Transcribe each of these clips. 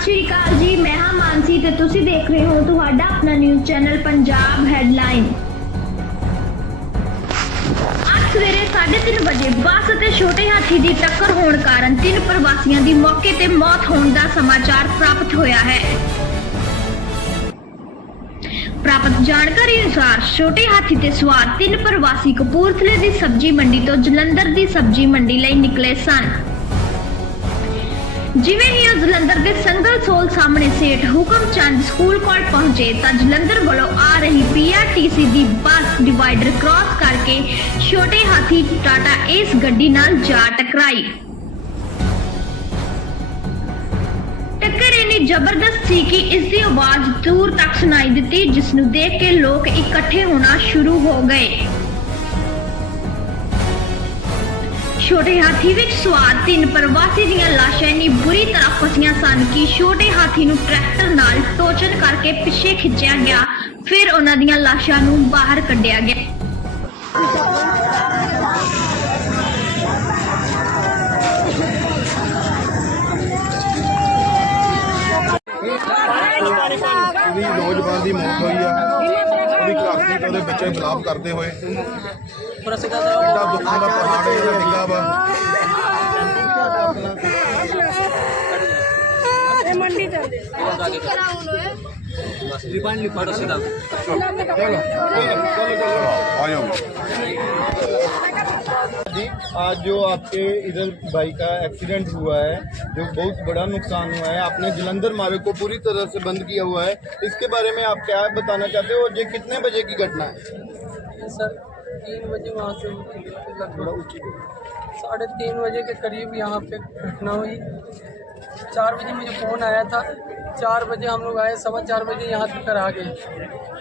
ਸਤਿ ਸ਼੍ਰੀ ਅਕਾਲ ਜੀ, ਮੈਂ ਹਾਂ ਮਾਨਸੀ ਤੇ ਤੁਸੀਂ ਦੇਖ ਰਹੇ ਹੋ ਤੁਹਾਡਾ ਆਪਣਾ ਨਿਊਜ਼ ਚੈਨਲ ਪੰਜਾਬ ਹੈਡਲਾਈਨ ਅੱਜ ਸਵੇਰੇ 3:30 ਵਜੇ ਬੱਸ ਅਤੇ ਛੋਟੇ ਹਾਥੀ ਦੀ ਟੱਕਰ ਹੋਣ ਕਾਰਨ ਤਿੰਨ ਪ੍ਰਵਾਸੀਆਂ ਦੀ ਮੌਕੇ ਤੇ ਮੌਤ ਹੋਣ ਦਾ ਸਮਾਚਾਰ ਪ੍ਰਾਪਤ ਹੋਇਆ ਹੈ। ਪ੍ਰਾਪਤ ਜਾਣਕਾਰੀ ਅਨੁਸਾਰ ਛੋਟੇ ਹਾਥੀ ਤੇ ਸਵਾਰ ਤਿੰਨ ਪ੍ਰਵਾਸੀ ਕਪੂਰਥਲੇ ਦੀ ਸਬਜ਼ੀ ਮੰਡੀ ਤੋਂ ਜਲੰਧਰ ਦੀ ਸਬਜ਼ੀ ਮੰਡੀ ਲਈ ਨਿਕਲੇ ਸਨ। ਜਿਵੇਂ ਹੀ ਉਹ ਜਲੰਧਰ ਦੇ ਸੰਗਲ ਸੋਲ ਸਾਹਮਣੇ ਸੇਠ ਹੁਕਮ ਚੰਦ ਸਕੂਲ ਕੋਲ ਪਹੁੰਚੇ ਤਾਂ ਜਲੰਧਰ ਵੱਲੋਂ ਆ ਰਹੀ ਪੀਆਰਟੀਸੀ ਦੀ ਬੱਸ ਡਿਵਾਈਡਰ ਕ੍ਰਾਸ ਕਰਕੇ ਛੋਟੇ ਹਾਥੀ ਟਾਟਾ ਇਸ ਗੱਡੀ ਨਾਲ ਜਾ ਟਕਰਾਈ। ਟੱਕਰ ਇੰਨੀ ਜ਼ਬਰਦਸਤ ਸੀ ਕਿ ਇਸ ਦੀ ਆਵਾਜ਼ ਦੂਰ ਤੱਕ ਸੁਣਾਈ ਦਿੱਤੀ, ਜਿਸ ਨੂੰ ਦੇਖ ਕੇ ਲੋਕ ਇਕੱਠੇ ਹੋਣਾ ਸ਼ੁਰੂ ਹੋ ਗਏ। ਛੋਟੇ ਹਾਥੀ ਵਿੱਚ ਸਵਾਰ ਤਿੰਨ ਪ੍ਰਵਾਸੀ ਦੀਆਂ ਲਾਸ਼ਾਂ ਇੰਨੀ ਬੁਰੀ ਤਰ੍ਹਾਂ ਫਸੀਆਂ ਸਨ ਕਿ ਛੋਟੇ ਹਾਥੀ ਨੂੰ ਟਰੈਕਟਰ ਨਾਲ ਟੋਚਨ ਕਰਕੇ ਪਿੱਛੇ ਖਿੱਚਿਆ ਗਿਆ। ਫਿਰ ਉਹਨਾਂ ਦੀਆਂ ਲਾਸ਼ਾਂ ਨੂੰ ਬਾਹਰ ਕੱਢਿਆ ਗਿਆ ਉਹਦੀ ਨੌਜਵਾਨ ਦੀ ਮੌਤ ਹੋਈ ਆ ਉਹਦੀ ਘਰ ਦੀ ਤੇ ਉਹਦੇ ਬੱਚੇ ਖਿਲਾਫ ਕਰਦੇ ਹੋਏ। ਐਡਾ ਦੁੱਖਾਂ ਦਾ ਪਹਾੜ ਹੈ ਜਿਹੜਾ ਡਿੱਗਾ ਵਾ। मंडी जी आज जो आपके इधर भाई का एक्सीडेंट हुआ है जो बहुत बड़ा नुकसान हुआ है आपने जलंधर मार्ग को पूरी तरह से बंद किया हुआ है इसके बारे में आप क्या बताना चाहते हो और ये कितने बजे की घटना है? सर तीन बजे वहाँ से लगभग साढ़े तीन बजे के करीब यहाँ पे घटना हुई। चार बजे मुझे फ़ोन आया था। चार बजे हम लोग आए, सवा चार बजे यहाँ तक आ गए।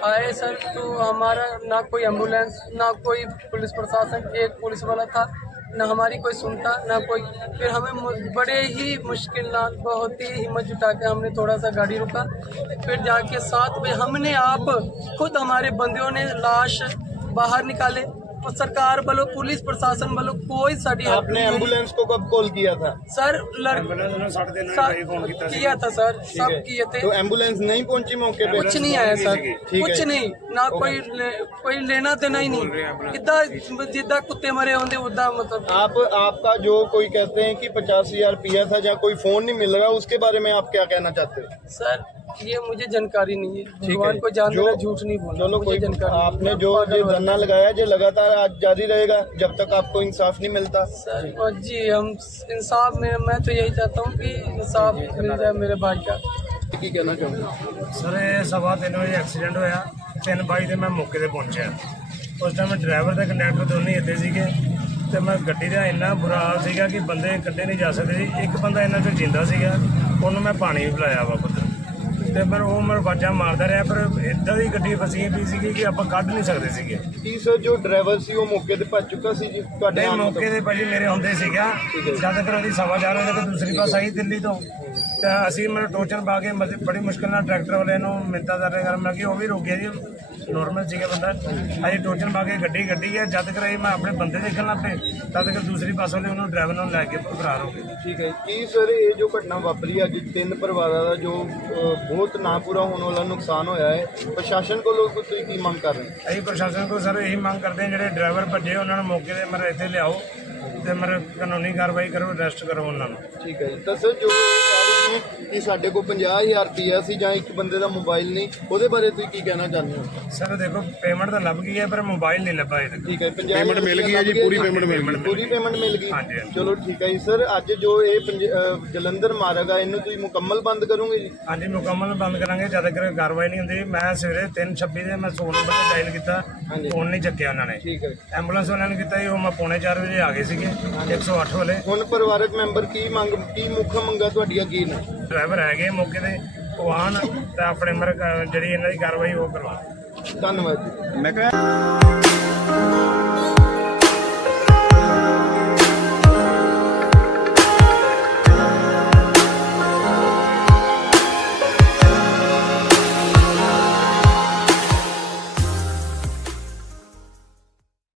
आए सर तो हमारा ना कोई एंबुलेंस ना कोई पुलिस प्रशासन एक पुलिस वाला था। ना हमारी कोई सुनता, ना कोई। फिर हमें बड़े ही मुश्किल ना, बहुत ही हिम्मत जुटा के हमने थोड़ा सा गाड़ी रुका। फिर जाके सात बजे हमने आप, खुद हमारे बंदियों ने लाश बाहर निकाले। सरकार वालों पुलिस प्रशासन वालों कोई साड़ी आपने एंबुलेंस को कब कॉल किया था? सर लड़ सर किया था। सर सब किए थे। तो एंबुलेंस नहीं पहुँची मौके पे? कुछ नहीं आया सर। कुछ नहीं। ना कोई ले, कोई लेना देना ही नहीं। इदा जिदा कुत्ते मरे होंगे उदा मतलब आप आपका जो कोई कहते हैं कि पचास हज़ार रुपया था जहाँ कोई फ़ोन नहीं मिल रहा उसके बारे में आप क्या कहना चाहते हो? सर ये मुझे जानकारी नहीं है। भगवान को जान झूठ नहीं बोलना चलो कोई जानकारी आपने जो ये धरना लगाया जो लगातार आज जारी रहेगा जब तक आपको इंसाफ नहीं मिलता सर और जी हम इंसाफ में मैं तो यही चाहता हूँ कि इंसाफ मिल जाए मेरे भाई का की कहना चाहूँगा ਸਰ ਇਹ ਸਵਾ ਤਿੰਨ ਵਜੇ ਐਕਸੀਡੈਂਟ ਹੋਇਆ ਤਿੰਨ ਬਾਈ ਤੇ ਮੈਂ ਮੌਕੇ ਤੇ ਪਹੁੰਚਿਆ ਉਸ ਟਾਈਮ ਡਰਾਈਵਰ ਤੇ ਕੰਡਕਟਰ ਦੋਨੇ ਇੱਥੇ ਸੀਗੇ ਤੇ ਮੈਂ ਗੱਡੀ ਦਾ ਇੰਨਾ ਬੁਰਾ ਹਾਲ ਸੀਗਾ ਕਿ ਬੰਦੇ ਕੱਢੇ ਨਹੀਂ ਜਾ ਸਕਦੇ ਸੀ ਇੱਕ ਬੰਦਾ ਇਹਨਾਂ ਚੋਂ ਜਿੰਦਾ ਸੀਗਾ ਉਹਨੂੰ ਮੈਂ ਪਾਣੀ ਵੀ ਪਿਲਾਇਆ ਵਾ ਪੁੱਤ ਤੇ ਪਰ ਉਹ ਮੇਰੇ ਵਾਜਾਂ ਮਾਰਦਾ ਰਿਹਾ ਪਰ ਇਦਾਂ ਦੀ ਗੱਡੀ ਫਸੀ ਪਈ ਸੀਗੀ ਕਿ ਆਪਾਂ ਕੱਢ ਨਹੀਂ ਸਕਦੇ ਸੀਗੇ। ਕੀ ਸਰ ਜੋ ਡਰਾਈਵਰ ਸੀ ਉਹ ਮੌਕੇ ਤੇ ਭੱਜ ਚੁੱਕਾ ਸੀ ਜੀ? ਤੁਹਾਡੇ ਨਹੀਂ ਆਉਣ ਤੋਂ ਮੌਕੇ ਤੇ ਭਾਜੀ ਮੇਰੇ ਹੁੰਦੇ ਸੀਗਾ। ਜਦ ਤੱਕ ਉਹਦੀ ਸਵਾ ਚਾਰ ਵਜੇ ਤੱਕ ਦੂਸਰੀ ਬੱਸ ਆਈ ਦਿੱਲੀ ਤੋਂ। ਤਾਂ ਅਸੀਂ ਮੈਨੂੰ ਟੋਚਨ ਪਾ ਕੇ ਮਤਲਬ ਬੜੀ ਮੁਸ਼ਕਲ ਨਾਲ ਟਰੈਕਟਰ ਵਾਲੇ ਨੂੰ ਮਿੰਤਾ ਕਰ ਮੈਂ ਕਿ ਉਹ ਵੀ ਰੁਕ ਗਿਆ ਜੀ ਨੋਰਮਲ ਸੀਗਾ ਬੰਦਾ। ਅਸੀਂ ਟੋਚਨ ਪਾ ਕੇ ਗੱਡੀ ਗੱਡੀ ਹੈ ਜਦ ਇਹ ਮੈਂ ਆਪਣੇ ਬੰਦੇ ਦੇਖਣ ਲੱਗ ਪਏ ਤਦ ਤੱਕ ਦੂਸਰੀ ਬੱਸ ਵਾਲੇ ਉਹਨੂੰ ਡਰਾਈਵਰ ਨੂੰ ਲੈ ਕੇ ਫਰਾਰ ਹੋ ਗਏ। ਠੀਕ ਹੈ ਕੀ ਸਰ ਇਹ ਜੋ ਘਟਨਾ ਵਾਪਰੀ ਅੱਜ ਤਿੰਨ ਪਰਿਵਾਰਾਂ ਦਾ ਜੋ ਅ, ਬਹੁਤ ਨਾ ਪੂਰਾ ਹੋਣ ਵਾਲਾ ਨੁਕਸਾਨ ਹੋਇਆ ਹੈ ਪ੍ਰਸ਼ਾਸਨ ਕੋਲੋਂ ਤੁਸੀਂ ਕੀ ਮੰਗ ਕਰ ਰਹੇ ਹੋ? ਅਸੀਂ ਪ੍ਰਸ਼ਾਸਨ ਕੋਲ ਸਰ ਇਹੀ ਮੰਗ ਕਰਦੇ ਹਾਂ ਜਿਹੜੇ ਡਰਾਈਵਰ ਭੱਜੇ ਉਹਨਾਂ ਨੂੰ ਮੌਕੇ ਤੇ ਮਰ ਇੱਥੇ ਲਿਆਓ ਤੇ ਮਰ ਕਾਨੂੰਨੀ ਕਾਰਵਾਈ ਕਰੋ ਅਰੈਸਟ ਕਰੋ ਉਹਨਾਂ ਨੂੰ। ਠੀਕ ਹੈ ਜੀ। ਤਾਂ ਸਰ ਜੋ ਇਹ ਨੇ ਕਿ ਸਾਡੇ ਕੋਲ 50000 ਰੁਪਇਆ ਸੀ ਜਾਂ ਇੱਕ ਬੰਦੇ ਦਾ ਮੋਬਾਈਲ ਨਹੀਂ ਉਹਦੇ ਬਾਰੇ ਤੁਸੀਂ ਕੀ ਕਹਿਣਾ ਚਾਹੁੰਦੇ ਹੋ? ਸਰ ਦੇਖੋ ਪੇਮੈਂਟ ਤਾਂ ਲੱਭ ਗਈ ਹੈ ਪਰ ਮੋਬਾਈਲ ਨਹੀਂ ਲੱਭਾ ਤੱਕ ਠੀਕ ਹੈ 50 ਪੇਮੈਂਟ ਮਿਲ ਗਈ ਹੈ ਜੀ ਪੂਰੀ ਪੇਮੈਂਟ ਮਿਲ ਗਈ। ਪੂਰੀ ਪੇਮੈਂਟ ਮਿਲ ਗਈ। ਹਾਂਜੀ, ਹਾਂਜੀ। ਚਲੋ ਠੀਕ ਹੈ ਜੀ ਸਰ ਅੱਜ ਜੋ ਇਹ ਪੰਜ- ਜਲੰਧਰ ਮਾਰਗ ਆ ਇਹਨੂੰ ਤੁਸੀਂ ਮੁਕੰਮਲ ਬੰਦ ਕਰੋਗੇ ਜੀ? ਹਾਂਜੀ ਮੁਕੰਮਲ ਬੰਦ ਕਰਾਂਗੇ ਜਦ ਤੱਕ ਕਾਰਵਾਈ ਨਹੀਂ ਹੁੰਦੀ। ਮੈਂ ਸਵੇਰੇ 3:26 ਦੇ ਮੈਂ 100 ਨੰਬਰ ਤੇ ਡਾਇਲ ਕੀਤਾ ਹਾਂਜੀ। ਫੋਨ ਨਹੀਂ ਚੱਕਿਆ ਉਹਨਾਂ ਨੇ। ਠੀਕ ਹੈ। ਐਂਬੂਲੈਂਸ ਵਾਲਿਆਂ ਨੇ ਕੀਤਾ ਜੀ ਉਹ ਮੈਂ ਪੌਣੇ 4 ਵਜੇ ਆ ਗਏ ਸੀਗੇ 108 ਵਾਲੇ। ਹੁਣ ਪਰਿਵਾਰਕ ਮੈਂਬਰ ਕੀ ਮੰਗ ਕੀ ਮੁੱਖ ਮੰਗਾਂ ਤੁਹਾਡੀਆਂ ਕੀ ਨੇ? ਡਰਾਈਵਰ ਹੈਗੇ ਮੌਕੇ ਤੇ ਉਹ ਆਉਣ ਤੇ ਆਪਣੇ ਮਰ ਜਿਹੜੀ ਇਹਨਾਂ ਦੀ ਕਾਰਵਾਈ ਉਹ ਕਰਵਾਉਣ ਧੰਨਵਾਦ ਜੀ। ਮੈਂ ਕਿਹਾ